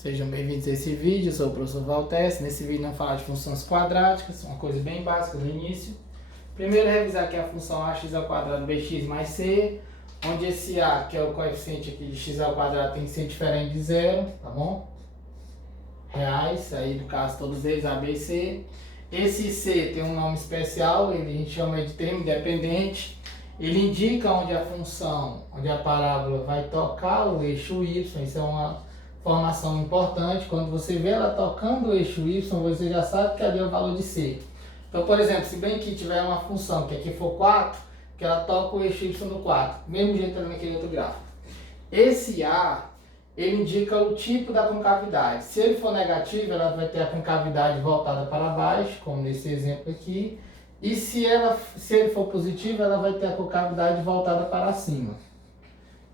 Sejam bem-vindos a esse vídeo, eu sou o professor Valtes. Nesse vídeo vamos falar de funções quadráticas, uma coisa bem básica no início. Primeiro revisar aqui a função ax ao quadrado bx mais c, onde esse a, que é o coeficiente aqui de x ao quadrado, tem que ser diferente de zero, tá bom? Reais, aí no caso todos eles, a, b e c. Esse c tem um nome especial, ele a gente chama de termo dependente. Ele indica onde a função, onde a parábola vai tocar o eixo y, isso é uma informação importante. Quando você vê ela tocando o eixo y, você já sabe que ali é o valor de c. Então, por exemplo, se bem que tiver uma função que aqui for 4, que ela toca o eixo y no 4, mesmo jeito também naquele outro gráfico. Esse a, ele indica o tipo da concavidade. Se ele for negativo, ela vai ter a concavidade voltada para baixo, como nesse exemplo aqui. E se ele for positivo, ela vai ter a concavidade voltada para cima.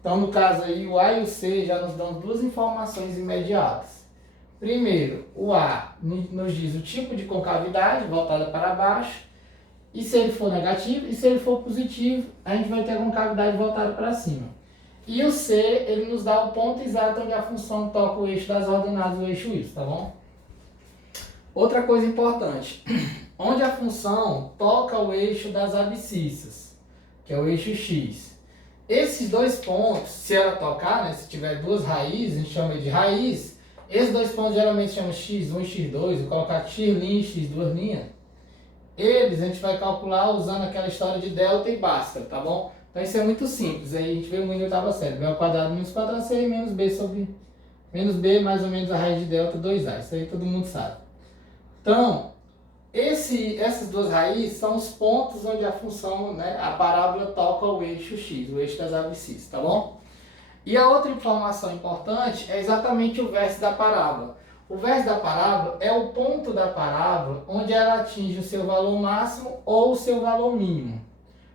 Então, no caso aí, o A e o C já nos dão duas informações imediatas. Primeiro, o A nos diz o tipo de concavidade voltada para baixo. E se ele for negativo, e se ele for positivo, a gente vai ter a concavidade voltada para cima. E o C, ele nos dá o ponto exato onde a função toca o eixo das ordenadas do eixo y, tá bom? Outra coisa importante, onde a função toca o eixo das abscissas, que é o eixo x. Esses dois pontos, se ela tocar, né, se tiver duas raízes, a gente chama de raiz. Esses dois pontos geralmente chamam x1 e x2, vou colocar x', x2'. Eles a gente vai calcular usando aquela história de delta e bhaskara, tá bom? Então isso é muito simples, aí a gente vê o mínimo estava certo. B ao quadrado menos quadrado c menos b sobre... Menos b mais ou menos a raiz de delta 2a, isso aí todo mundo sabe. Então, essas duas raízes são os pontos onde a função, né, a parábola toca o eixo x, o eixo das abscissas, tá bom? E a outra informação importante é exatamente o vértice da parábola. O vértice da parábola é o ponto da parábola onde ela atinge o seu valor máximo ou o seu valor mínimo.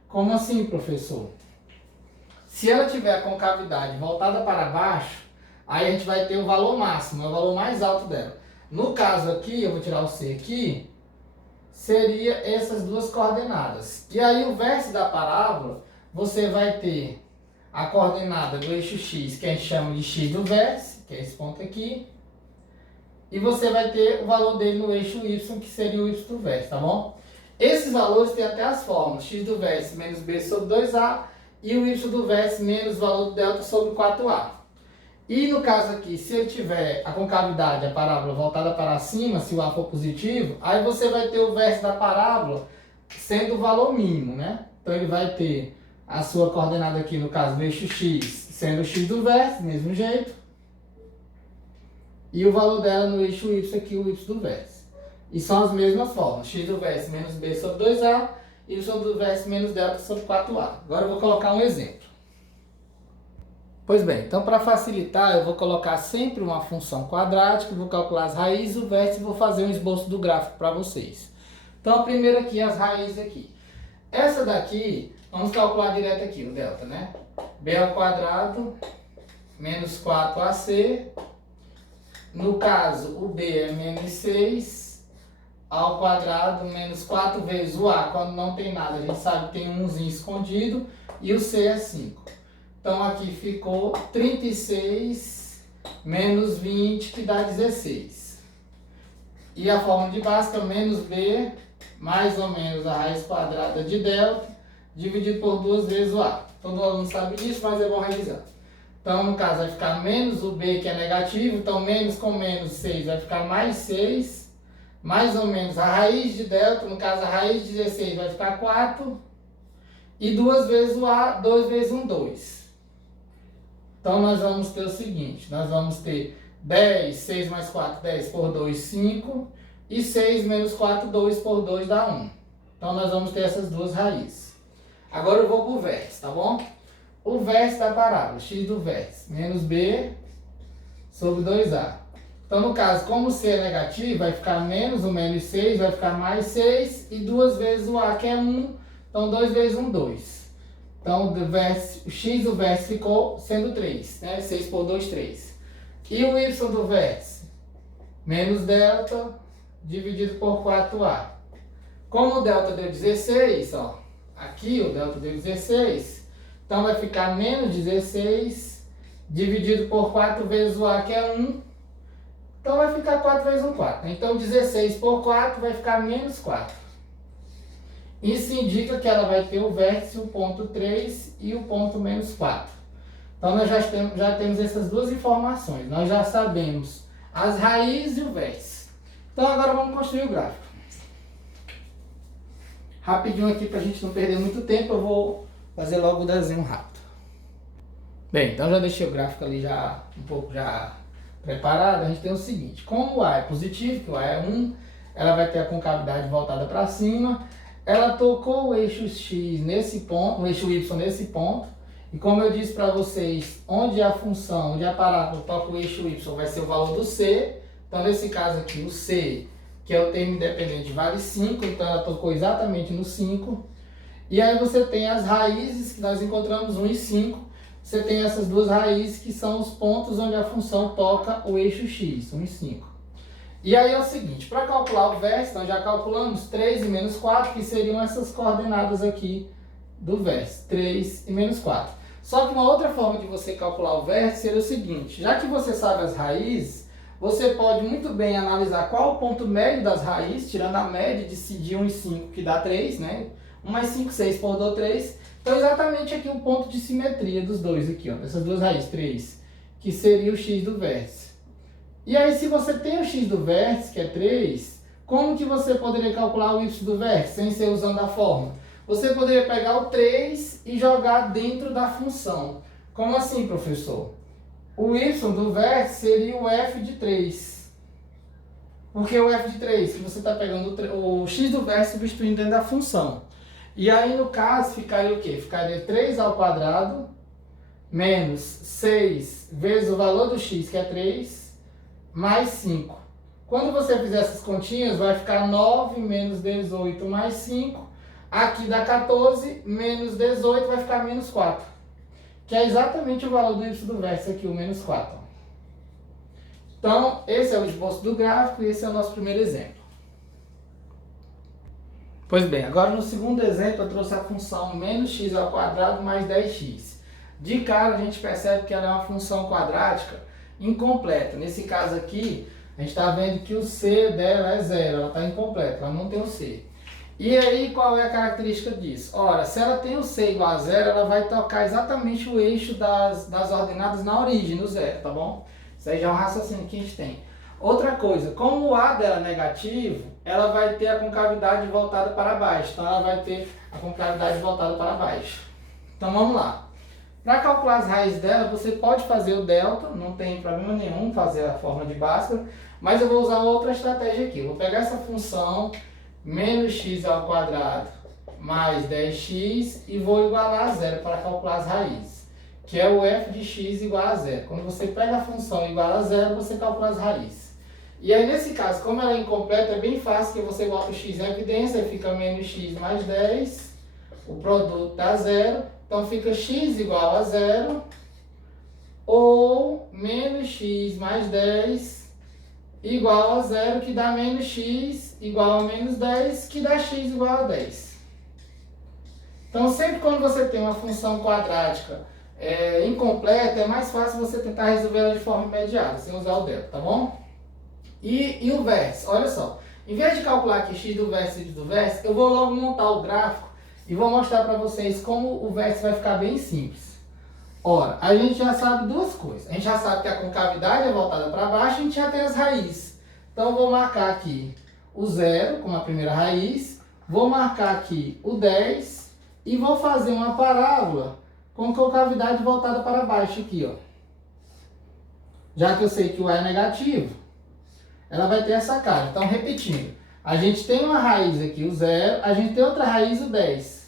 Como assim, professor? Se ela tiver a concavidade voltada para baixo, aí a gente vai ter o valor máximo, é o valor mais alto dela. No caso aqui, eu vou tirar o C aqui, seria essas duas coordenadas. E aí o vértice da parábola, você vai ter a coordenada do eixo x, que a gente chama de x do vértice, que é esse ponto aqui. E você vai ter o valor dele no eixo y, que seria o y do vértice, tá bom? Esses valores têm até as fórmulas, x do vértice menos b sobre 2a, e o y do vértice menos o valor do delta sobre 4a. E no caso aqui, se ele tiver a concavidade, a parábola voltada para cima, se o A for positivo, aí você vai ter o vértice da parábola sendo o valor mínimo, né? Então ele vai ter a sua coordenada aqui, no caso do eixo x, sendo o x do vértice, mesmo jeito. E o valor dela no eixo y aqui, o y do vértice. E são as mesmas formas, x do vértice menos b sobre 2a, e y do vértice menos delta sobre 4a. Agora eu vou colocar um exemplo. Pois bem, então para facilitar eu vou colocar sempre uma função quadrática, vou calcular as raízes, o vértice e vou fazer um esboço do gráfico para vocês. Então a primeira aqui, as raízes aqui. Essa daqui, vamos calcular direto aqui o delta, né? B ao quadrado menos 4ac, no caso o B é menos 6 ao quadrado menos 4 vezes o A, quando não tem nada, a gente sabe que tem um umzinho escondido, e o C é 5. Então aqui ficou 36 menos 20, que dá 16. E a fórmula de Bhaskara, menos b, mais ou menos a raiz quadrada de delta, dividido por 2 vezes o a. Todo aluno sabe disso, mas é bom revisar. Então, no caso, vai ficar menos o b, que é negativo, então menos com menos 6 vai ficar mais 6, mais ou menos a raiz de delta, no caso a raiz de 16 vai ficar 4, e 2 vezes o a, 2 vezes 1, 2. Então, nós vamos ter o seguinte, nós vamos ter 10, 6 mais 4, 10 por 2, 5, e 6 menos 4, 2 por 2 dá 1. Então, nós vamos ter essas duas raízes. Agora eu vou para o vértice, tá bom? O vértice da parábola, x do vértice, menos b sobre 2a. Então, no caso, como o c é negativo, vai ficar menos o menos 6, vai ficar mais 6, e 2 vezes o a, que é 1, então 2 vezes 1, 2. Então, o x do vértice ficou sendo 3, né? 6 por 2, 3. E o y do vértice? Menos delta dividido por 4a. Como o delta deu 16, ó, aqui o delta deu 16, então vai ficar menos 16 dividido por 4 vezes o a, que é 1, Então vai ficar 4 vezes 1 quarto. Então 16 por 4 vai ficar menos 4. Isso indica que ela vai ter o vértice, o ponto 3 e o ponto menos 4. Então nós já temos essas duas informações. Nós já sabemos as raízes e o vértice. Então agora vamos construir o gráfico. Rapidinho aqui para a gente não perder muito tempo, eu vou fazer logo o desenho rápido. Bem, então já deixei o gráfico ali já um pouco já preparado. A gente tem o seguinte: como o A é positivo, que o A é 1, ela vai ter a concavidade voltada para cima. Ela tocou o eixo X nesse ponto, o eixo Y nesse ponto. E como eu disse para vocês, onde a função, onde a parábola toca o eixo Y vai ser o valor do C. Então nesse caso aqui, o C, que é o termo independente, vale 5, então ela tocou exatamente no 5. E aí você tem as raízes, que nós encontramos 1 e 5. Você tem essas duas raízes, que são os pontos onde a função toca o eixo X, 1 e 5. E aí é o seguinte, para calcular o vértice, nós já calculamos 3 e menos 4, que seriam essas coordenadas aqui do vértice, 3 e menos 4. Só que uma outra forma de você calcular o vértice seria o seguinte: já que você sabe as raízes, você pode muito bem analisar qual o ponto médio das raízes, tirando a média de 1 e 5, que dá 3, né? 1 mais 5, 6 por 2, 3. Então exatamente aqui o ponto de simetria dos dois aqui, ó, dessas duas raízes, 3, que seria o x do vértice. E aí se você tem o x do vértice, que é 3, como que você poderia calcular o y do vértice, sem ser usando a fórmula? Você poderia pegar o 3 e jogar dentro da função. Como assim, professor? O y do vértice seria o f de 3. Por que o f de 3? Que você está pegando o x do vértice substituindo dentro da função. E aí, no caso, ficaria o quê? Ficaria 3 ao quadrado menos 6 vezes o valor do x, que é 3, mais 5. Quando você fizer essas continhas, vai ficar 9 menos 18 mais 5. Aqui dá 14, menos 18 vai ficar menos 4. Que é exatamente o valor do y do vértice aqui, o menos 4. Então, esse é o esboço do gráfico e esse é o nosso primeiro exemplo. Pois bem, agora no segundo exemplo eu trouxe a função menos x ao quadrado mais 10x. De cara a gente percebe que ela é uma função quadrática incompleta. Nesse caso aqui, a gente está vendo que o c dela é 0, ela está incompleta, ela não tem o c. E aí, qual é a característica disso? Ora, se ela tem o c igual a 0, ela vai tocar exatamente o eixo das ordenadas na origem, no 0, tá bom? Isso aí já é um raciocínio que a gente tem. Outra coisa, como o A dela é negativo, ela vai ter a concavidade voltada para baixo. Então, ela vai ter a concavidade voltada para baixo. Então, vamos lá. Para calcular as raízes dela, você pode fazer o delta, não tem problema nenhum fazer a forma de Bhaskara, mas eu vou usar outra estratégia aqui. Eu vou pegar essa função menos x ao quadrado mais 10x e vou igualar a 0 para calcular as raízes, que é o f de x igual a 0. Quando você pega a função igual a 0, você calcula as raízes. E aí, nesse caso, como ela é incompleta, é bem fácil que você bota o x em evidência, fica menos x mais 10, o produto dá 0, então fica x igual a 0, ou menos x mais 10 igual a 0, que dá menos x igual a menos 10, que dá x igual a 10. Então, sempre quando você tem uma função quadrática incompleta, é mais fácil você tentar resolver ela de forma imediata, sem usar o delta, tá bom? E o vértice, olha só, em vez de calcular aqui x do vértice e y do vértice, eu vou logo montar o gráfico e vou mostrar para vocês como o vértice vai ficar bem simples. Ora, a gente já sabe duas coisas. A gente já sabe que a concavidade é voltada para baixo, a gente já tem as raízes. Então, eu vou marcar aqui o 0 como a primeira raiz, vou marcar aqui o 10 e vou fazer uma parábola com concavidade voltada para baixo aqui, ó. Já que eu sei que o A é negativo, ela vai ter essa cara. Então, repetindo, a gente tem uma raiz aqui, o 0, a gente tem outra raiz, o 10.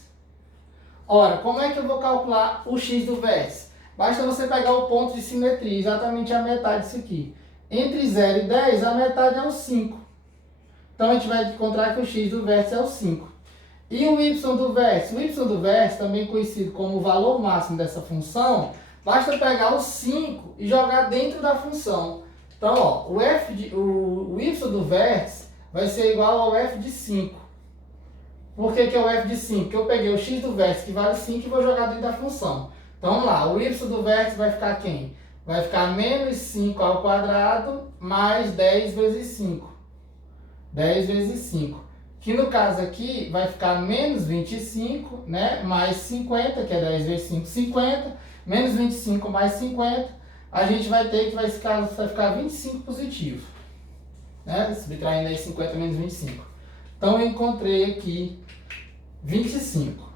Ora, como é que eu vou calcular o x do vértice? Basta você pegar o ponto de simetria, exatamente a metade disso aqui. Entre 0 e 10, a metade é o 5. Então, a gente vai encontrar que o x do vértice é o 5. E o y do vértice? O y do vértice, também conhecido como o valor máximo dessa função, basta pegar o 5 e jogar dentro da função. Então, ó, o y do vértice vai ser igual ao f de 5. Por que é o f de 5? Porque eu peguei o x do vértice, que vale 5, e vou jogar dentro da função. Então, vamos lá. O y do vértice vai ficar quem? vai ficar menos 5 ao quadrado mais 10 vezes 5. 10 vezes 5. Que no caso aqui vai ficar menos 25, né? Mais 50, que é 10 vezes 5, 50. Menos 25 mais 50. A gente vai ter que vai ficar 25 positivo. Né? Subtraindo aí 50 menos 25. Então eu encontrei aqui 25.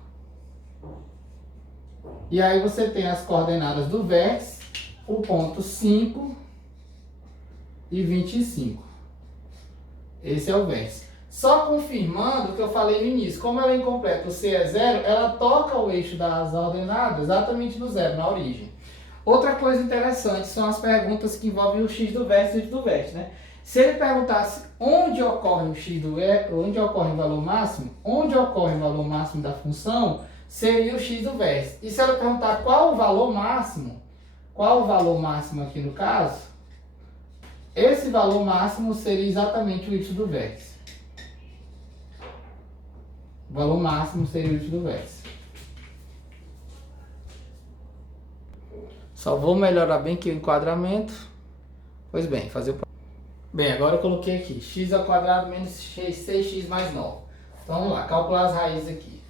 E aí você tem as coordenadas do vértice, o ponto 5 e 25. Esse é o vértice. Só confirmando o que eu falei no início, como ela é incompleta, o C é 0, ela toca o eixo das ordenadas exatamente no 0, na origem. Outra coisa interessante são as perguntas que envolvem o x do vértice e o y do vértice, né? Se ele perguntasse onde ocorre o x do vértice, onde ocorre o valor máximo da função, seria o x do vértice. E se ela perguntar qual o valor máximo aqui no caso, esse valor máximo seria exatamente o y do vértice. O valor máximo seria o y do vértice. Só vou melhorar bem aqui o enquadramento. Pois bem, fazer o... Bem, agora eu coloquei aqui x ao quadrado menos 6x mais 9. Então vamos lá, calcular as raízes aqui.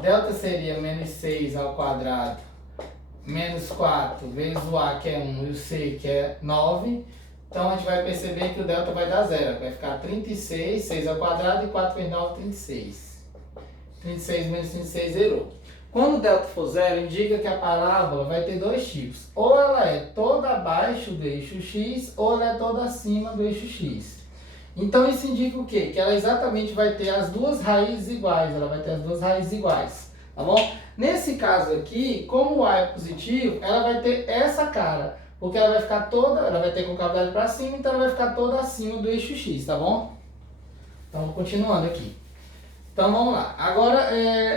Delta seria menos 6 ao quadrado menos 4 vezes o a, que é 1, e o c, que é 9. Então a gente vai perceber que o delta vai dar zero. Vai ficar 36, 6 ao quadrado e 4 vezes 9, 36. 36 menos 36 zerou. Quando o delta for zero, indica que a parábola vai ter dois tipos. Ou ela é toda abaixo do eixo x, ou ela é toda acima do eixo x. Então isso indica o quê? Que ela exatamente vai ter as duas raízes iguais. Ela vai ter as duas raízes iguais. Tá bom? Nesse caso aqui, como o a é positivo, ela vai ter essa cara. Porque ela vai ficar toda, ela vai ter concavidade para cima, então ela vai ficar toda acima do eixo x, tá bom? Então, continuando aqui. Então, vamos lá. Agora,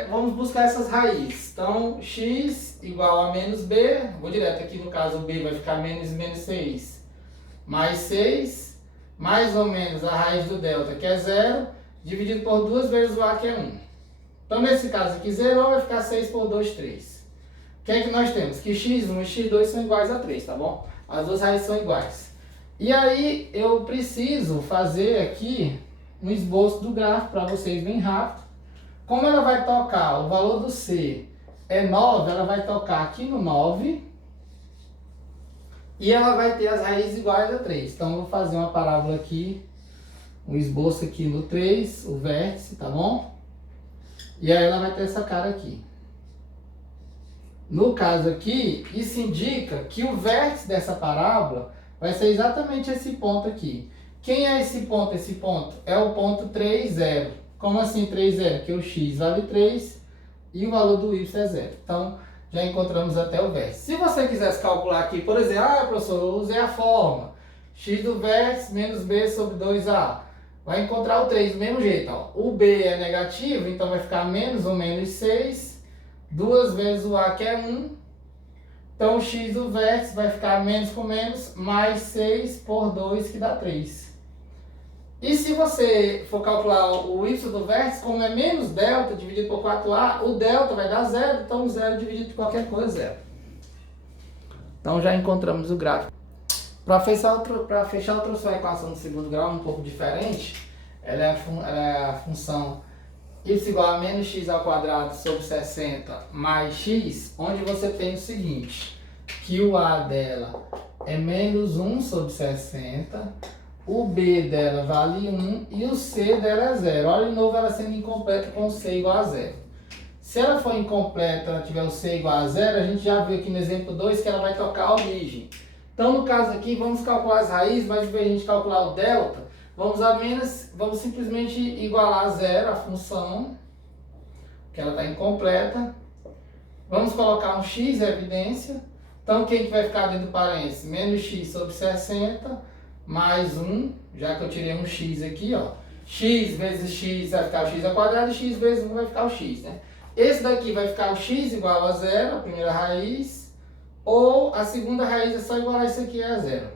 vamos buscar essas raízes. Então, x igual a menos b, vou direto aqui, no caso, b vai ficar menos 6, mais 6, mais ou menos a raiz do delta, que é 0, dividido por 2 vezes o a, que é 1. Então, nesse caso aqui, zerou, vai ficar 6 por 2, 3. O que é que nós temos? Que x1 e x2 são iguais a 3, tá bom? As duas raízes são iguais. E aí, eu preciso fazer aqui um esboço do gráfico para vocês bem rápido. Como ela vai tocar, o valor do C é 9, ela vai tocar aqui no 9 e ela vai ter as raízes iguais a 3. Então, eu vou fazer uma parábola aqui, um esboço aqui no 3, o vértice, tá bom? E aí ela vai ter essa cara aqui. No caso aqui, isso indica que o vértice dessa parábola vai ser exatamente esse ponto aqui. Quem é esse ponto? Esse ponto é o ponto 3, 0. Como assim 3, 0? Que o x vale 3 e o valor do y é 0. Então, já encontramos até o vértice. Se você quisesse calcular aqui, por exemplo, professor, eu usei a forma x do vértice menos b sobre 2a. Vai encontrar o 3 do mesmo jeito. Ó. O b é negativo, então vai ficar menos ou menos 6, 2 vezes o a, que é 1. Então, o x do vértice vai ficar menos com menos, mais 6 por 2, que dá 3. E se você for calcular o y do vértice, como é menos delta dividido por 4a, o delta vai dar 0, então 0 dividido por qualquer coisa, 0. Então já encontramos o gráfico. Para fechar eu trouxe uma equação do segundo grau um pouco diferente. Ela é a função y igual a menos x ao quadrado sobre 60 mais x, onde você tem o seguinte, que o a dela é menos 1 sobre 60, o b dela vale 1 e o c dela é 0. Olha de novo ela sendo incompleta com o c igual a 0. Se ela for incompleta, ela tiver o c igual a 0, a gente já viu aqui no exemplo 2 que ela vai tocar a origem. Então no caso aqui vamos calcular as raízes, mas em vez de a gente calcular o delta, vamos simplesmente igualar a 0 a função, que ela está incompleta. Vamos colocar um x, é evidência. Então quem que vai ficar dentro do parênteses? Menos x sobre 60 mais 1, já que eu tirei um x aqui, ó. X vezes x vai ficar o x ao quadrado e x vezes 1 vai ficar o x, né? Esse daqui vai ficar o x igual a 0, a primeira raiz, ou a segunda raiz é só igualar isso aqui a 0.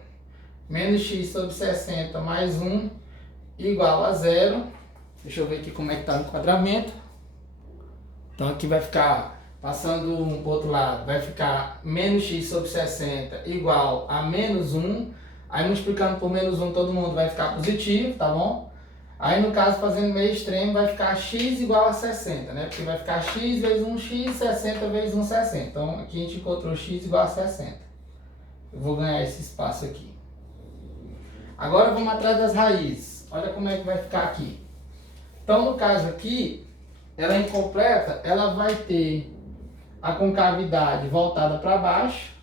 Menos x sobre 60 mais 1 igual a 0. Deixa eu ver aqui como é que está o enquadramento. Então aqui vai ficar passando um para o outro lado, vai ficar menos x sobre 60 igual a menos 1. Aí multiplicando por menos 1 todo mundo vai ficar positivo, tá bom? Aí no caso, fazendo meio extremo, vai ficar x igual a 60, né? Porque vai ficar x vezes 1x, 60 vezes 1, 60. Então aqui a gente encontrou x igual a 60. Eu vou ganhar esse espaço aqui. Agora vamos atrás das raízes. Olha como é que vai ficar aqui. Então no caso aqui, ela é incompleta, ela vai ter a concavidade voltada para baixo,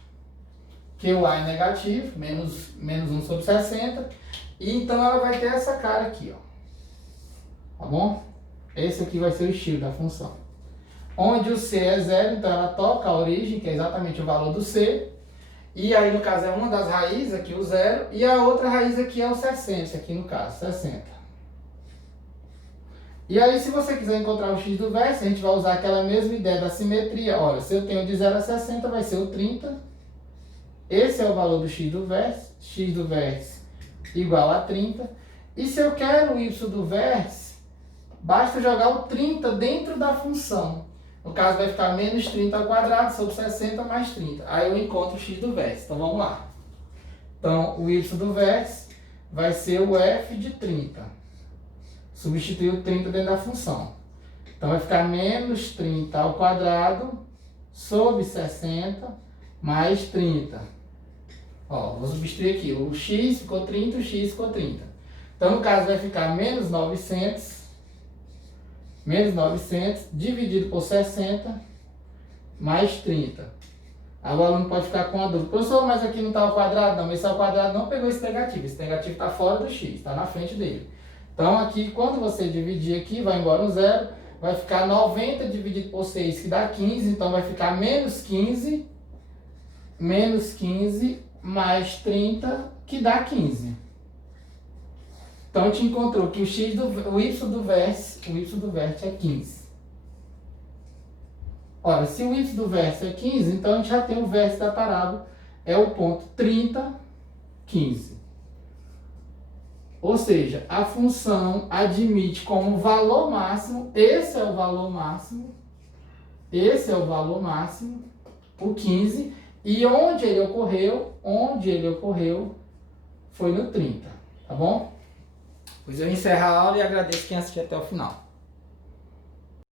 que o a é negativo, menos 1 sobre 60. E então ela vai ter essa cara aqui, ó. Tá bom? Esse aqui vai ser o estilo da função. Onde o c é zero, então ela toca a origem, que é exatamente o valor do c. E aí, no caso, é uma das raízes, aqui o zero. E a outra raiz aqui é o 60, aqui no caso, 60. E aí, se você quiser encontrar o x do vértice, a gente vai usar aquela mesma ideia da simetria. Olha, se eu tenho de 0 a 60, vai ser o 30. Esse é o valor do x do vértice igual a 30. E se eu quero o y do vértice, basta jogar o 30 dentro da função. No caso, vai ficar menos 30 ao quadrado sobre 60 mais 30. Aí eu encontro o x do vértice. Então, vamos lá. Então, o y do vértice vai ser o f de 30. Substituir o 30 dentro da função. Então, vai ficar menos 30 ao quadrado sobre 60 mais 30. Ó, vou substituir aqui. O x ficou 30, o x ficou 30. Então, no caso, vai ficar menos 900 dividido por 60 mais 30. Aí o aluno pode ficar com a dúvida. Professor, mas aqui não está ao quadrado? Não, mas esse ao quadrado não pegou esse negativo. Esse negativo está fora do x, está na frente dele. Então aqui, quando você dividir aqui, vai embora um zero. Vai ficar 90 dividido por 6, que dá 15. Então vai ficar menos 15 mais 30, que dá 15. Então, a gente encontrou que o y do vértice é 15. Ora, se o y do vértice é 15, então a gente já tem o vértice da parábola, é o ponto 30, 15. Ou seja, a função admite como valor máximo, esse é o valor máximo, o 15, e onde ele ocorreu foi no 30, tá bom? Pois eu encerro a aula e agradeço quem assistiu até o final.